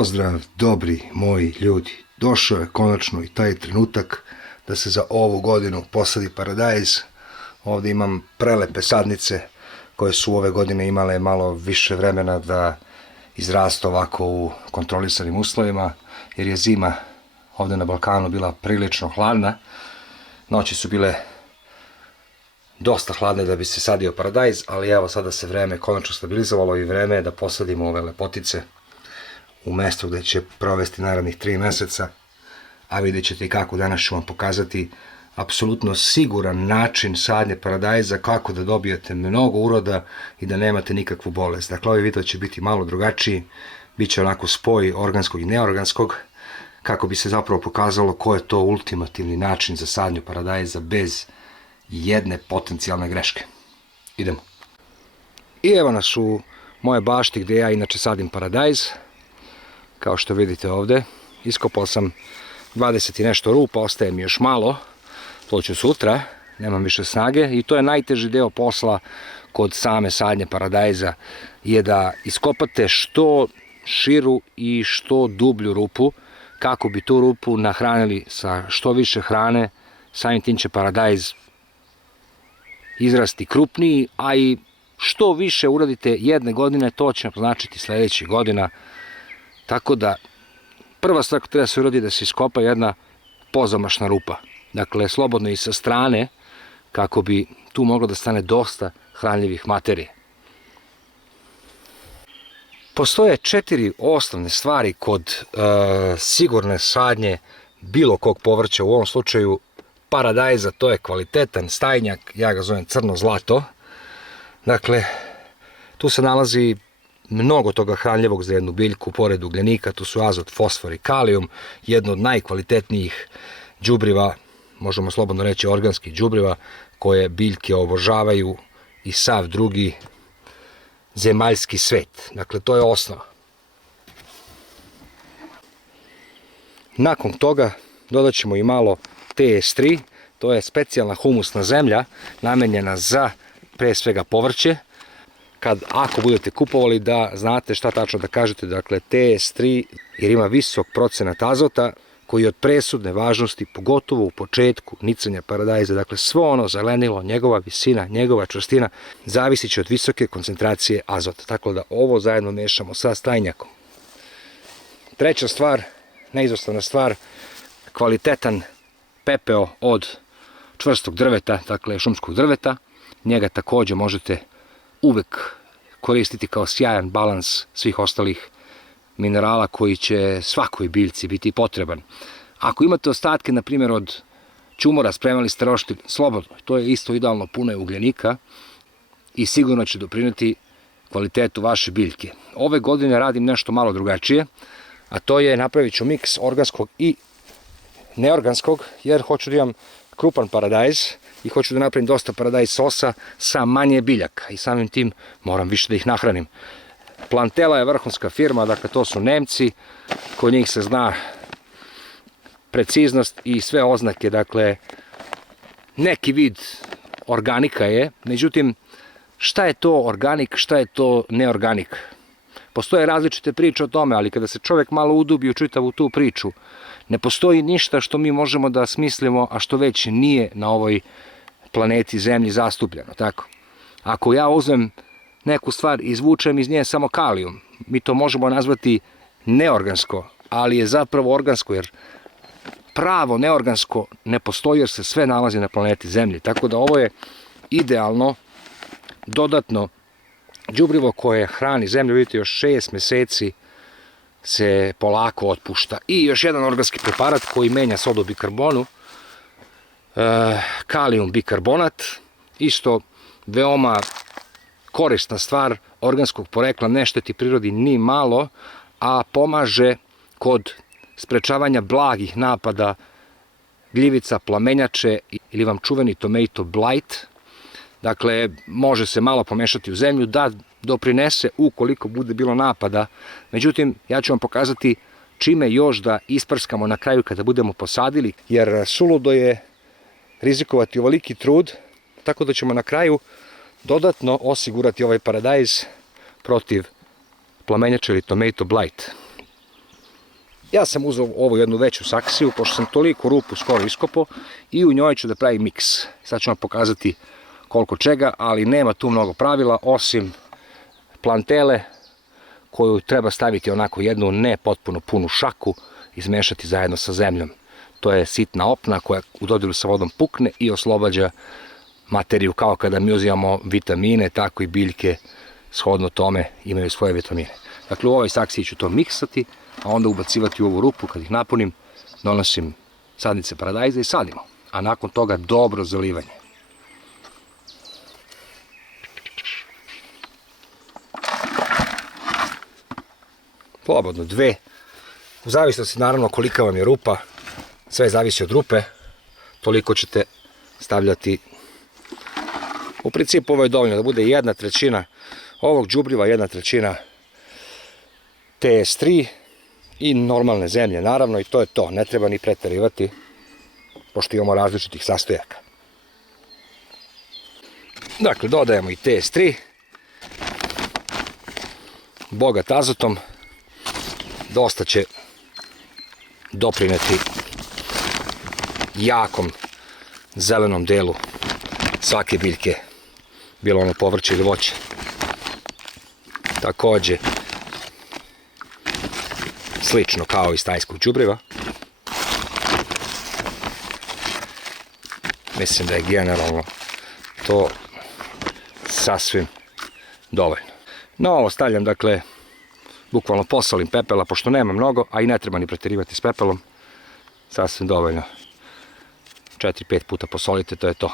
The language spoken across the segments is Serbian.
Pozdrav, dobri moji ljudi. Došao je konačno i taj trenutak da se za ovu godinu posadi paradajz. Ovdje imam prelepe sadnice koje su ove godine imale malo više vremena da izrastu ovako u kontrolisanim uslovima, jer je zima ovdje na Balkanu bila prilično hladna. Noći su bile dosta hladne da bi se sadio paradajz, ali evo sada se vreme konačno stabilizovalo i vreme je da posadimo ove lepotice u mjestu gdje će provesti narednih 3 mjeseca, a vidjet ćete i kako. Danas ću vam pokazati apsolutno siguran način sadnje paradajza, kako da dobijete mnogo uroda i da nemate nikakvu bolest. Dakle, ovaj video će biti malo drugačiji, bit će onako spoj organskog i neorganskog, kako bi se zapravo pokazalo ko je to ultimativni način za sadnju paradajza bez jedne potencijalne greške. Idemo. I evo nas u moje bašti gdje ja inače sadim paradajz. Kao što vidite ovdje, iskopao sam 20 i nešto rupa, ostaje mi još malo, to ću sutra, nemam više snage i to je najteži deo posla kod same sadnje paradajza, je da iskopate što širu i što dublju rupu, kako bi tu rupu nahranili sa što više hrane. Samim tim će paradajz izrasti krupniji, a i što više uradite jedne godine, to će značiti sljedećih godina. Tako da, prva stvar koja treba se uradi da se iskopa jedna pozamašna rupa. Dakle, slobodno i sa strane, kako bi tu moglo da stane dosta hranljivih materije. Postoje 4 osnovne stvari kod sigurne sadnje bilo kog povrća, u ovom slučaju paradajza. To je kvalitetan stajnjak, ja ga zovem crno zlato. Dakle, tu se nalazi mnogo toga hranljivog za jednu biljku, pored ugljenika. Tu su azot, fosfor i kalijum, jedno od najkvalitetnijih đubriva, možemo slobodno reći organskih đubriva, koje biljke obožavaju i sav drugi zemaljski svet. Dakle, to je osnova. Nakon toga dodat ćemo i malo TS3, to je specijalna humusna zemlja namenjena za pre svega povrće. Ako budete kupovali, da znate šta tačno da kažete. Dakle, TS3, jer ima visok procenat azota koji je od presudne važnosti, pogotovo u početku nicanja paradajza. Dakle, svo ono zelenilo, njegova visina, njegova čvrstina zavisit će od visoke koncentracije azota. Tako da ovo zajedno mešamo sa stajnjakom. Treća stvar, neizostavna stvar, kvalitetan pepeo od čvrstog drveta, dakle šumskog drveta. Njega također možete uvek koristiti kao sjajan balans svih ostalih minerala koji će svakoj biljci biti potreban. Ako imate ostatke, na primjer, od ćumora, spremali ste roštilj, slobodno, to je isto idealno, puno je ugljenika i sigurno će doprinijeti kvalitetu vaše biljke. Ove godine radim nešto malo drugačije, a to je napravit ću miks organskog i neorganskog, jer hoću da imam krupan paradajz i hoću da napravim dosta paradajz sosa sa manje biljaka i samim tim moram više da ih nahranim. Plantela je vrhunska firma, dakle to su Nemci, kod njih se zna preciznost i sve oznake, dakle neki vid organika je. Međutim, šta je to organik, šta je to neorganik? Postoje različite priče o tome, ali kada se čovjek malo udubi u čitavu tu priču, ne postoji ništa što mi možemo da smislimo, a što već nije na ovoj planeti Zemlji zastupljeno. Tako? Ako ja uzmem neku stvar i izvučem iz nje samo kalijum, mi to možemo nazvati neorgansko, ali je zapravo organsko, jer pravo neorgansko ne postoji, jer se sve nalazi na planeti Zemlji. Tako da ovo je idealno dodatno đubrivo koje hrani zemlju. Vidite, još 6 mjeseci se polako otpušta. I još jedan organski preparat koji menja sodu bikarbonu, kalijum bikarbonat, isto veoma korisna stvar, organskog porekla, ne šteti prirodi ni malo, a pomaže kod sprečavanja blagih napada gljivica, plamenjače ili vam čuveni tomato blight. Dakle, može se malo pomešati u zemlju da doprinese ukoliko bude bilo napada. Međutim, ja ću vam pokazati čime još da isprskamo na kraju kada budemo posadili, jer suludo je rizikovati ovoliki trud, tako da ćemo na kraju dodatno osigurati ovaj paradajz protiv plamenjača ili tomato blight. Ja sam uzeo ovu jednu veću saksiju, pošto sam toliko rupu skoro iskopao i u njoj ću da pravim miks. Sad ću vam pokazati koliko čega, ali nema tu mnogo pravila, osim plantele koju treba staviti onako jednu ne potpuno punu šaku, izmešati zajedno sa zemljom. To je sitna opna koja u dodiru sa vodom pukne i oslobađa materiju, kao kada mi uzimamo vitamine, tako i biljke shodno tome imaju svoje vitamine. Dakle, u ovoj saksiji ću to miksati, a onda ubacivati u ovu rupu. Kad ih napunim, donosim sadnice paradajza i sadimo. A nakon toga dobro zalivanje. Slobodno 2. U zavisnosti naravno kolika vam je rupa, sve zavisi od rupe, toliko ćete stavljati. U principu ovo je dovoljno da bude 1/3 ovog đubriva, 1/3 TS3 i normalne zemlje naravno, i to je to, ne treba ni preterivati pošto imamo različitih sastojaka. Dakle, dodajemo i TS3, bogat azotom, dosta će doprineti jakom zelenom delu svake biljke, bilo ono povrće ili voće. Takođe, slično kao i stajskog đubriva. Mislim da je generalno to sasvim dovoljno. Na ovo stavljam, dakle, bukvalno posolim pepela, pošto nema mnogo, a i ne treba ni preterivati s pepelom. Sasvim dovoljno. 4-5 puta posolite, to je to.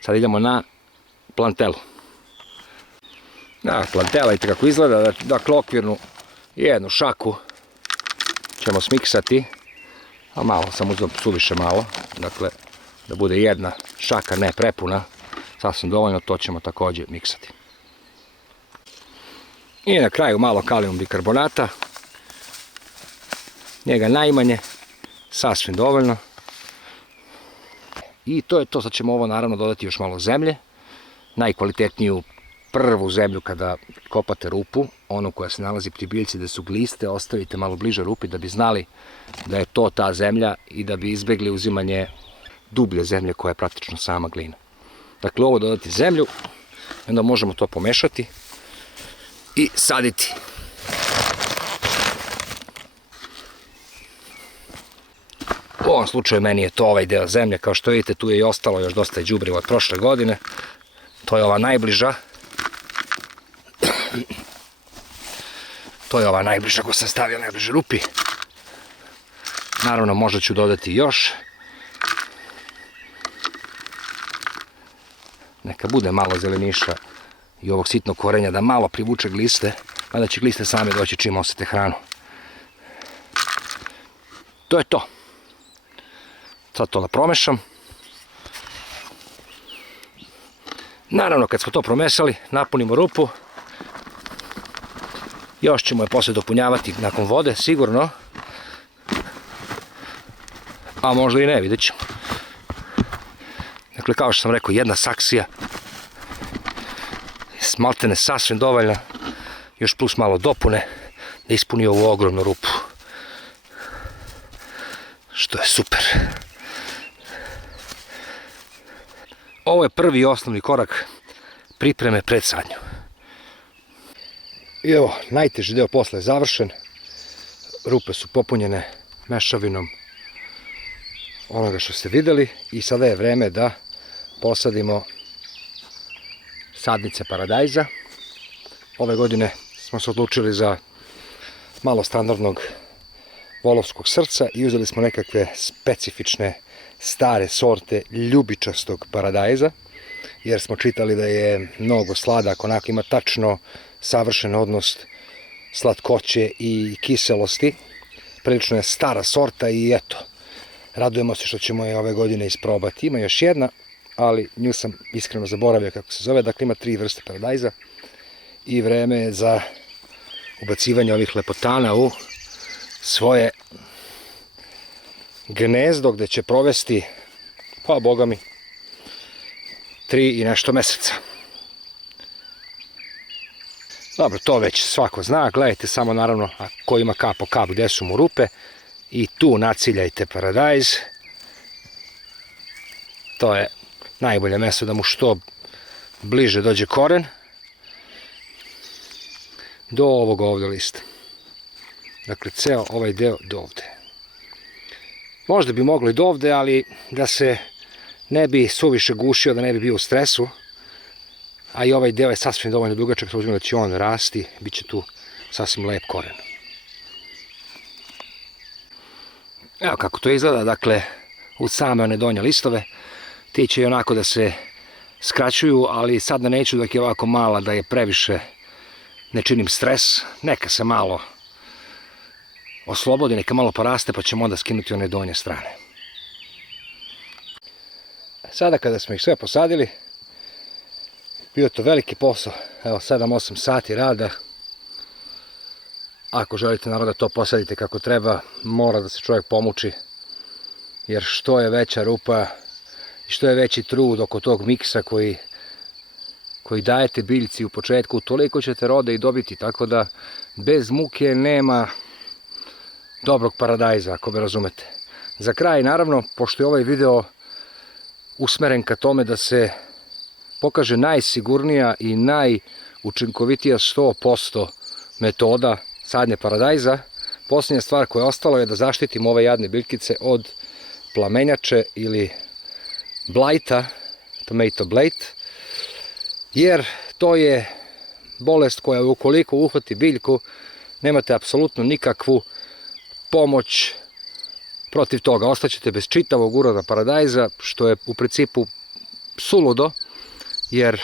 Sad idemo na plantelu. Plantela, vidite kako izgleda, dakle okvirnu jednu šaku ćemo smiksati, a malo sam uzeo suviše malo, dakle da bude jedna šaka ne prepuna, sasvim dovoljno, to ćemo takođe miksati. I na kraju malo kalijum bikarbonata, njega najmanje, sasvim dovoljno. I to je to, sad ćemo ovo naravno dodati još malo zemlje, najkvalitetniju prvu zemlju kada kopate rupu, onu koja se nalazi pri biljci gde su gliste, ostavite malo bliže rupi da bi znali da je to ta zemlja i da bi izbegli uzimanje dublje zemlje koja je praktično sama glina. Dakle, ovo dodati zemlju, onda možemo to pomešati i saditi. U ovom slučaju meni je to ovaj deo zemlje, kao što vidite tu je i ostalo još dosta đubriva od prošle godine. To je ova najbliža. To je ova najbliža koju sam stavio najbliže rupi. Naravno možda ću dodati još. Neka bude malo zeleniša i ovog sitnog korenja da malo privuče gliste, mada će gliste same doći čim osete hranu. To je to. Sad to da promešam. Naravno, kad smo to promešali, napunimo rupu. Još ćemo je posle dopunjavati nakon vode, sigurno. A možda i ne, vidjet ćemo. Dakle, kao što sam rekao, jedna saksija. Maltene sasvim dovoljna. Još plus malo dopune da ispuni ovu ogromnu rupu. Što je super. Ovo je prvi i osnovni korak pripreme pred sadnju. I evo, najteži deo posle je završen. Rupe su popunjene mešavinom onoga što ste videli i sada je vreme da posadimo sadnice paradajza. Ove godine smo se odlučili za malo standardnog volovskog srca i uzeli smo nekakve specifične stare sorte ljubičastog paradajza, jer smo čitali da je mnogo sladak, onako ima tačno savršen odnos slatkoće i kiselosti. Prilično je stara sorta i eto, radujemo se što ćemo je ove godine isprobati. Ima još jedna, ali nju sam iskreno zaboravio kako se zove. Dakle, ima 3 vrste paradajza i vreme je za ubacivanje ovih lepotana u svoje gnezdo gde će provesti, pa boga mi, 3 i nešto meseca. Dobro, to već svako zna, gledajte samo naravno ko ima kap po kap gdje su mu rupe i tu naciljajte paradajz. To je najbolje mjesto da mu što bliže dođe koren do ovog ovdje lista. Dakle, ceo ovaj deo do ovdje. Možda bi moglo i do ovdje, ali da se ne bi suviše gušio, da ne bi bio u stresu. A i ovaj deo je sasvim dovoljno dugačak, s obzirom da će on rasti, bit će tu sasvim lep koren. Evo kako to izgleda, dakle, uz same one donje listove. Ti će i onako da se skraćuju, ali sad da neću dok je ovako mala da je previše ne činim stres. Neka se malo oslobodi, neka malo poraste, pa ćemo onda skinuti one donje strane. Sada kada smo ih sve posadili, bio to veliki posao, evo 7-8 sati rada. Ako želite naravno da to posadite kako treba, mora da se čovjek pomuči, jer što je veća rupa i što je veći trud oko tog miksa koji dajete biljci u početku, toliko ćete rode i dobiti, tako da bez muke nema dobrog paradajza, ako me razumete. Za kraj, naravno, pošto je ovaj video usmeren ka tome da se pokaže najsigurnija i najučinkovitija 100% metoda sadnje paradajza, posljednja stvar koja je ostala je da zaštitimo ove jadne biljkice od plamenjače ili blajta, tomato blight, jer to je bolest koja ukoliko uhvati biljku, nemate apsolutno nikakvu pomoć protiv toga. Ostaćete bez čitavog uroda paradajza, što je u principu suludo, jer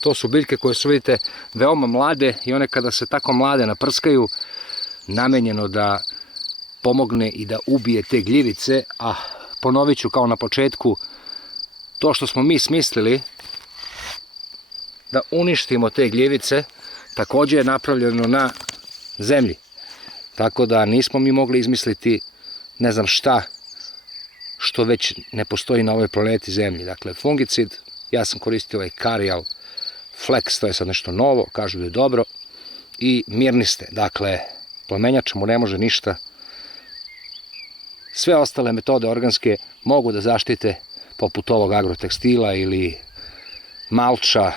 to su biljke koje su, vidite, veoma mlade i one kada se tako mlade naprskaju, namenjeno da pomogne i da ubije te gljivice, a ponovit ću kao na početku, to što smo mi smislili da uništimo te gljivice, također je napravljeno na zemlji. Tako da nismo mi mogli izmisliti ne znam šta što već ne postoji na ovoj planeti zemlji. Dakle, fungicid, ja sam koristio ovaj Carial Flex, to je sad nešto novo, kažu da je dobro, i mirniste. Dakle, plamenjač mu ne može ništa. Sve ostale metode organske mogu da zaštite, poput ovog agrotekstila ili malča,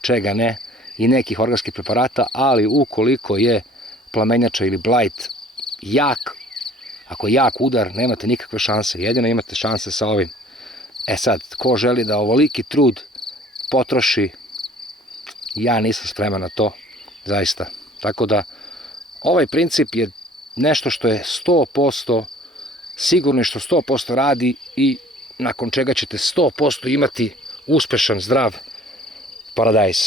čega ne, i nekih organskih preparata, ali ukoliko je plamenjača ili blight jak, ako je jak udar, nemate nikakve šanse, jedino imate šanse sa ovim. E sad, ko želi da ovoliki trud potroši, ja nisam spreman na to, zaista. Tako da, ovaj princip je nešto što je 100% sigurno i što 100% radi i nakon čega ćete 100% imati uspešan, zdrav paradajz.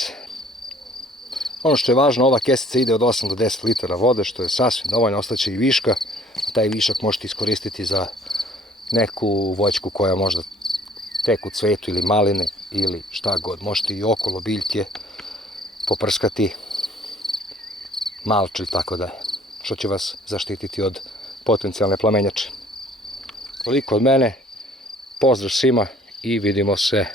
Ono što je važno, ova kesica ide od 8 do 10 litara vode, što je sasvim dovoljno, ostaće i viška. Taj višak možete iskoristiti za neku voćku koja možda tek u cvetu ili maline ili šta god. Možete i okolo biljke poprskati malč ili tako da, što će vas zaštititi od potencijalne plamenjače. Toliko od mene, pozdrav svima i vidimo se